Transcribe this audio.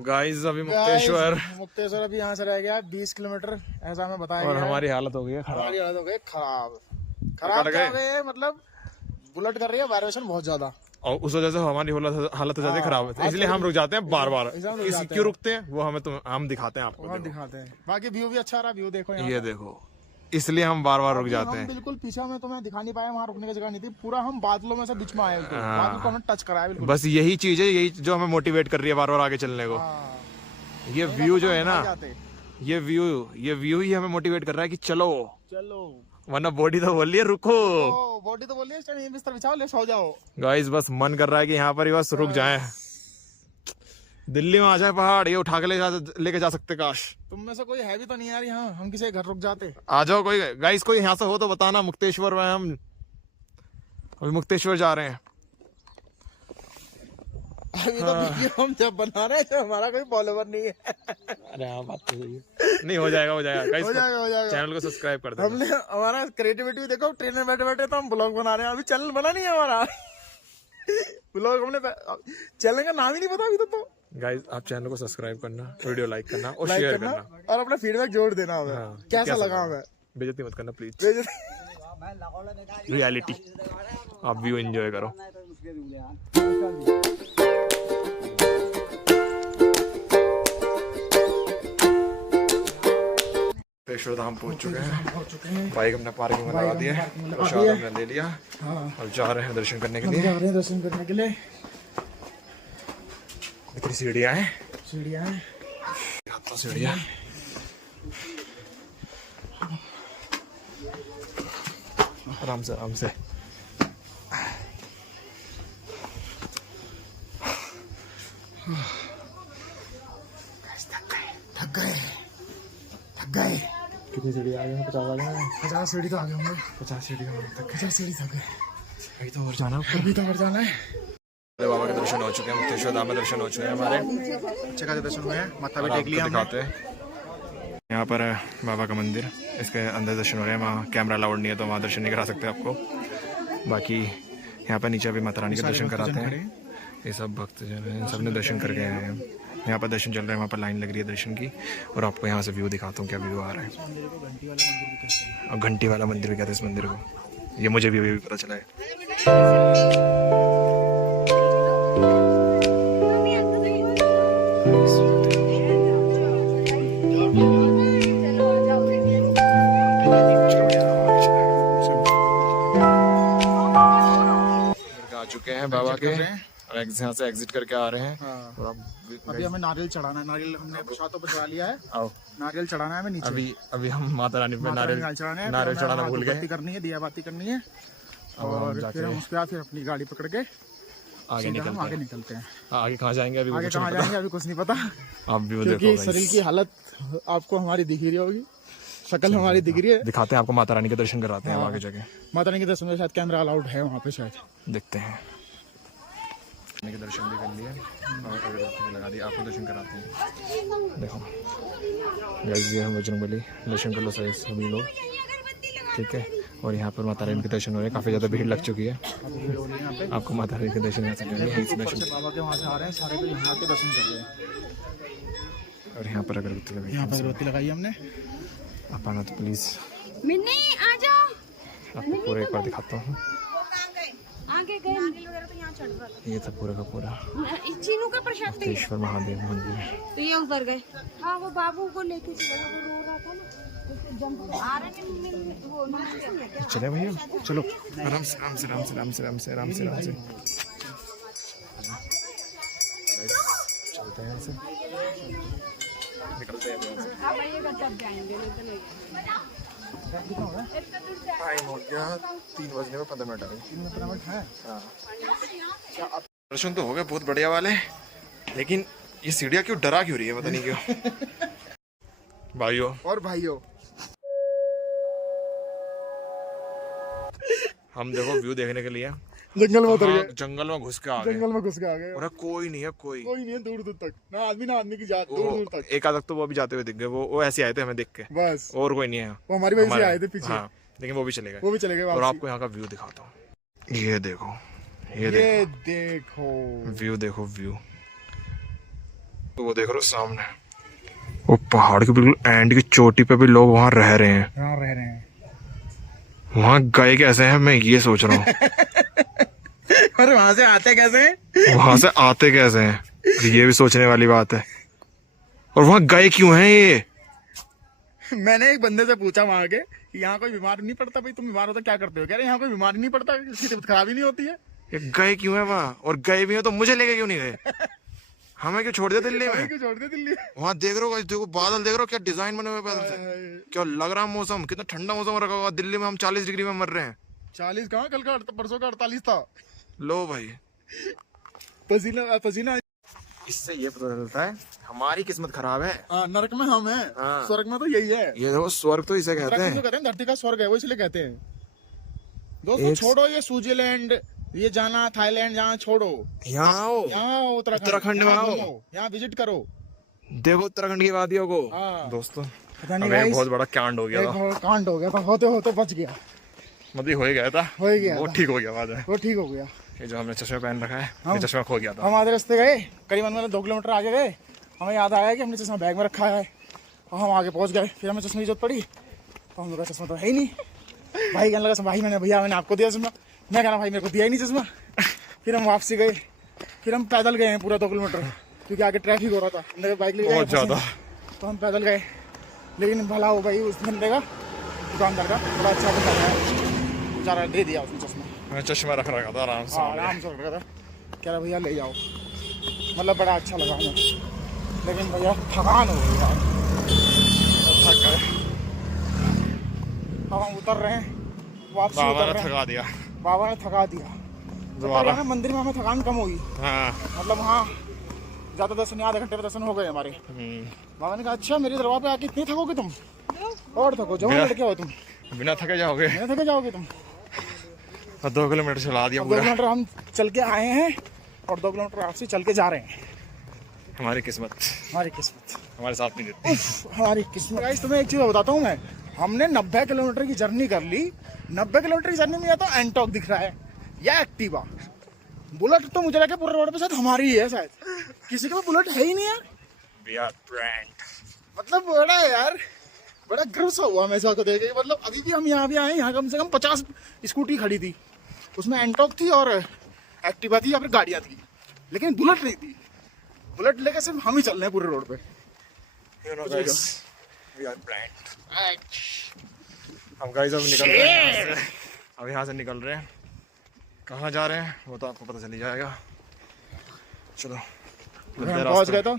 तो गाइस अभी मुक्तेश्वर अभी यहाँ से रह गया 20 किलोमीटर ऐसा हमें बताया और गया है। हमारी हालत हो गई है खराब। हमारी हालत हो गई खराब क्या हो गई है, मतलब बुलेट कर रही है वाइब्रेशन बहुत ज्यादा और उस वजह से हमारी हालत हो जाती है खराब, इसलिए हम रुक जाते हैं बार बार। क्यों रुकते हैं वो हम दिखाते हैं आपको, हम दिखाते हैं। बाकी व्यू भी अच्छा रहा, व्यू देखो ये देखो, इसलिए हम बार बार रुक जाते हैं। बिल्कुल पीछे में तुम्हें दिखा नहीं पाया, वहाँ रुकने की जगह नहीं थी, पूरा हम बादलों में से बीच में आए, बादल को हमने टच कराया बिल्कुल। बस यही चीज है, यही जो हमें मोटिवेट कर रही है बार बार आगे चलने को। ये व्यू जो है ना, ये व्यू ही हमें मोटिवेट कर रहा है कि चलो, वरना बॉडी तो बोल रही है रुको, बॉडी तो बोल रही है बिस्तर बिछाओ ले सो जाओ। गाइस बस मन कर रहा है कि यहाँ पर ही बस रुक जाएं। दिल्ली में आ जाए पहाड़, ये उठा के लेके जा सकते काश। तुम में से कोई है भी तो नहीं यार यहाँ, हम किसी घर रुक जाते। आ जाओ कोई गाइस, कोई यहाँ से हो तो बताना। मुक्तेश्वर में हम अभी मुक्तेश्वर जा रहे हैं। अभी तो वीडियो हम जब बना रहे हैं जब हमारा कोई फॉलोवर नहीं है। अरे हाँ बात तो सही है। नहीं हो जाएगा गाइस, हो जाएगा। चैनल को सब्सक्राइब कर दो। हमने हमारा क्रिएटिविटी देखो, ट्रेन में बैठे बैठे तो हम ब्लॉग बना रहे हैं, अभी चैनल बना नहीं है हमारा। ब्लॉग हमने चैनल का नाम ही नहीं पता अभी तो। गाइस आप चैनल को सब्सक्राइब करना, वीडियो लाइक करना और शेयर करना और अपना फीडबैक जोड़ देना हमें। कैसा लगा हमें, बेइज्जती मत करना प्लीज। रियलिटी आप व्यू एंजॉय करो। मुक्तेश्वर धाम पहुंच चुके हैं। बाइक हमने पार्किंग में लगा दी है, प्रसाद हमने ले लिया और जा रहे हैं दर्शन करने के लिए। इतनी सीढ़ियाँ हैं, सीढ़ियाँ आराम से थक गए। कितनी सीढ़ी आ गई? 50 आ गए। 50 सीढ़ी तो आ गए होंगे। 50 सीढ़ी तक 50 सीढ़ी थक गए। अभी तो और जाना है। बाबा के दर्शन हो चुके हैं, मुक्तेश्वर धाम में दर्शन हो चुके हैं हमारे। अच्छे खासे दर्शन हुए हैं, माता भी टेक लिया दिखाते हैं। यहाँ पर है बाबा का मंदिर, इसके अंदर दर्शन हो रहे हैं। वहाँ कैमरा अलाउड नहीं है तो वहाँ दर्शन नहीं करा सकते आपको। बाकी यहाँ पर नीचे भी माता रानी के दर्शन कराते हैं। ये सब भक्त जो है सबने दर्शन करके आए हैं। यहाँ पर दर्शन चल रहे हैं, वहाँ पर लाइन लग रही है दर्शन की। और आपको यहाँ से व्यू दिखाता हूँ, क्या व्यू आ रहा है। और घंटी वाला मंदिर भी कहते हैं इस मंदिर को, ये मुझे भी अभी पता चला है। आ चुके हैं बाबा के, और यहाँ से एग्जिट करके आ रहे हैं। और अभी हमें नारियल चढ़ाना है, नारियल हमने प्रसाद पर चढ़ा लिया है। नारियल चढ़ाना है हमें नीचे। अभी हम माता रानी पे नारियल चढ़ाना भूल गए। करनी है, दिया बाती करनी है और फिर हम उसके बाद फिर अपनी गाड़ी पकड़ के आगे निकलते हैं। आगे कहाँ जाएंगे अभी? आगे कहाँ जाएंगे अभी कुछ नहीं पता। आप भी क्योंकि शरीर की हालत आपको हमारी दिख रही होगी, शक्ल हमारी दिख रही है। दिखाते हैं आपको, माता रानी के दर्शन कराते हैं आगे जगह। माता रानी के दर्शन में शायद कैमरा अलाउड है वहाँ पे, शायद देखते हैं। के दर्शन भी कर लिए और अगरबत्ती लगा दी, आपको दर्शन कराते हैं। देखो गाइस, ये हम बजरंगबली, दर्शन कर लो सभी लोग, ठीक है। और यहाँ पर माता रानी के दर्शन हो रहे हैं, काफी ज्यादा भीड़ लग चुकी है। आपको माता रानी के दर्शन यहाँ से बाबा के वहाँ से आ रहे हैं सारे, तो यहाँ के दर्शन कर रहे हैं। और यहाँ पर अगरबत्ती लगाई, यहाँ पर अगरबत्ती लगाई हमने। आप आना तो प्लीज, आ जाओ। आपको पूरा एक बार दिखाता हूँ। आगे गए वगैरह तो यहाँ चढ़ रहा था। ये था पूरा का पूरा चीनू का प्रसाद मुक्तेश्वर महादेव मंदिर। तो ये उतर गए। हाँ वो बाबू को लेके चला, वो रो रहा था ना, आ रहे हैं। चले भैया, चलो आराम से चलते हैं यहाँ से, निकलते हैं। टाइम हो गया 3 बजने में 15 मिनट आ गए। 3 मिनट है। दर्शन तो हो गए बहुत बढ़िया वाले, लेकिन ये सीढ़ियाँ क्यों डरा क्यों रही है, पता नहीं क्यों। भाइयों हम देखो व्यू देखने के लिए जंगल में उतर गए, जंगल में घुस के आ गए। और कोई नहीं है, कोई नहीं है दूर दूर तक, ना आदमी की जात दूर तक। एक आध तो वो अभी जाते हुए दिख गए, वो ऐसे आए थे हमें देख के, बस और कोई नहीं है। वो हमारी वजह से आए थे पीछे। हाँ, लेकिन वो भी चले गए। और आपको यहाँ का व्यू दिखाता हूँ, ये देखो व्यू देखो व्यू। तो वो देख रहे हो सामने, वो पहाड़ के बिल्कुल एंड की चोटी पे भी लोग वहां रह रहे हैं। यहाँ रह रहे हैं। वहां गए कैसे हैं मैं ये सोच रहा हूँ। और वहां से आते कैसे हैं? वहां से आते कैसे हैं ये भी सोचने वाली बात है। और वहां गए क्यों हैं ये। मैंने एक बंदे से पूछा वहां के कि यहाँ कोई बीमार नहीं पड़ता, भाई तुम बीमार होता क्या करते हो? कह रहे यहाँ कोई बीमार नहीं पड़ता, इसकी तबीयत खराब ही नहीं होती है। ये गए क्यों है वहां, और गए भी हैं तो मुझे लेके क्यों नहीं गए। हमें क्यों छोड़ दिया दिल्ली में। क्यों छोड़ दे दिल्ली? वहां देख रहे हो, देखो बादल देख रहे हो क्या डिजाइन बने हुए बादल से, क्या लग रहा है मौसम, कितना ठंडा मौसम रखा हुआ। दिल्ली में हम 40 डिग्री में मर रहे हैं। 40 कहाँ, कल का परसों का 48 था। लो भाई, पसीना पसीना। इससे ये पता चलता है हमारी किस्मत खराब है। नरक में हम हैं, हाँ। स्वर्ग में तो यही है। ये देखो स्वर्ग तो इसे कहते उत्तराखंड हैं। को कहते हैं धरती का स्वर्ग है, वो इसलिए कहते हैं। दोस्तों छोड़ो ये स्विट्जरलैंड, ये जाना थाईलैंड, जहाँ छोड़ो, यहाँ आओ, यहाँ उत्तराखंड में आओ, यहाँ विजिट करो, देखो उत्तराखंड की वादियों को। हाँ। दोस्तों पता नहीं हमें guys, बहुत बड़ा कांड हो गया था। एक कांड हो गया था, होते होते बच गया, मतलब हो ही गया था, हो ही गया वो था। ठीक हो गया बाद में। वो ठीक हो गया। ये जो हमने चश्मा पहन रखा है, ये चश्मा खो गया था। हम आधे रास्ते गए, करीबन मतलब 2 किलोमीटर आगे गए, हमें याद आया कि हमने चश्मा बैग में रखा है, और हम आगे पहुंच गए। फिर हमें चश्मे की जरूरत पड़ी, तो हम लोग चश्मा तो है ही नहीं। भाई कहने लगा भाई मैंने आपको दिया चश्मा। मैं कहना भाई मेरे को दिया ही नहीं चश्मा। फिर हम वापसी गए, फिर हम पैदल गए हैं पूरा 2 किलोमीटर, क्योंकि आगे ट्रैफिक हो रहा था। अंदर बाइक ले बहुत ज्यादा, तो हम पैदल गए। लेकिन भला हो भाई उस बंदे का, दुकानदार का, बड़ा अच्छा बंदा है, बेचारा दे दिया उसने चश्मा। मैं चश्मा रख रखा था आराम से। हाँ आराम से रख रहा था, कह रहा भैया ले जाओ, मतलब बड़ा अच्छा लगा हमें। लेकिन भैया थकान हो गई यार, थक गए। अब हम उतर रहे हैं, वापसी बाबा उतर ने रहे हैं। थका दिया बाबा ने थका दिया दोबारा। ना, मंदिर में हमें थकान कम होगी, हाँ। मतलब हाँ ज़्यादा दर्शन, आधे घंटे में दर्शन हो गए हमारे। बाबा ने कहा अच्छा मेरे दरबार पे आके इतनी थकोगे तुम, और थको, जवान लड़के हो तुम, बिना थके जाओगे, नहीं थके जाओगे तुम। और 2 किलोमीटर चला दिया 2 पूरा। किलोमीटर हम चल के आए हैं, और 2 किलोमीटर आपसे चल के जा रहे हैं। हमारी किस्मत हमारी किस्मत हमारे साथ नहीं देती। हमारी किस्मत। गाइस तुम्हें एक चीज़ बताता हूँ मैं, हमने 90 किलोमीटर की जर्नी कर ली। 90 किलोमीटर की जर्नी में या तो एंटॉक दिख रहा है या एक्टिवा। बुलेट तो मुझे लगा पूरे रोड पे शायद हमारी ही है, शायद किसी के पास बुलेट है ही नहीं यार। We are brand। मतलब बड़ा है यार, बड़ा गर्व सा हुआ हमेशा को देख के। मतलब अभी भी हम यहाँ भी आए, यहाँ कम से कम 50 स्कूटी खड़ी थी, उसमें एंटॉक थी और एक्टिवा थी या फिर गाड़ियाँ थी, लेकिन बुलेट नहीं थी। बुलेट लेकर सिर्फ हम ही चल रहे हैं पूरे रोड पे। You know guys, we are brand। हम गाइस अब निकल रहे हैं यहाँ से। अब यहाँ से निकल रहे हैं, कहाँ जा रहे हैं वो तो आपको पता चल ही जाएगा। चलो हम पहुँच गए तो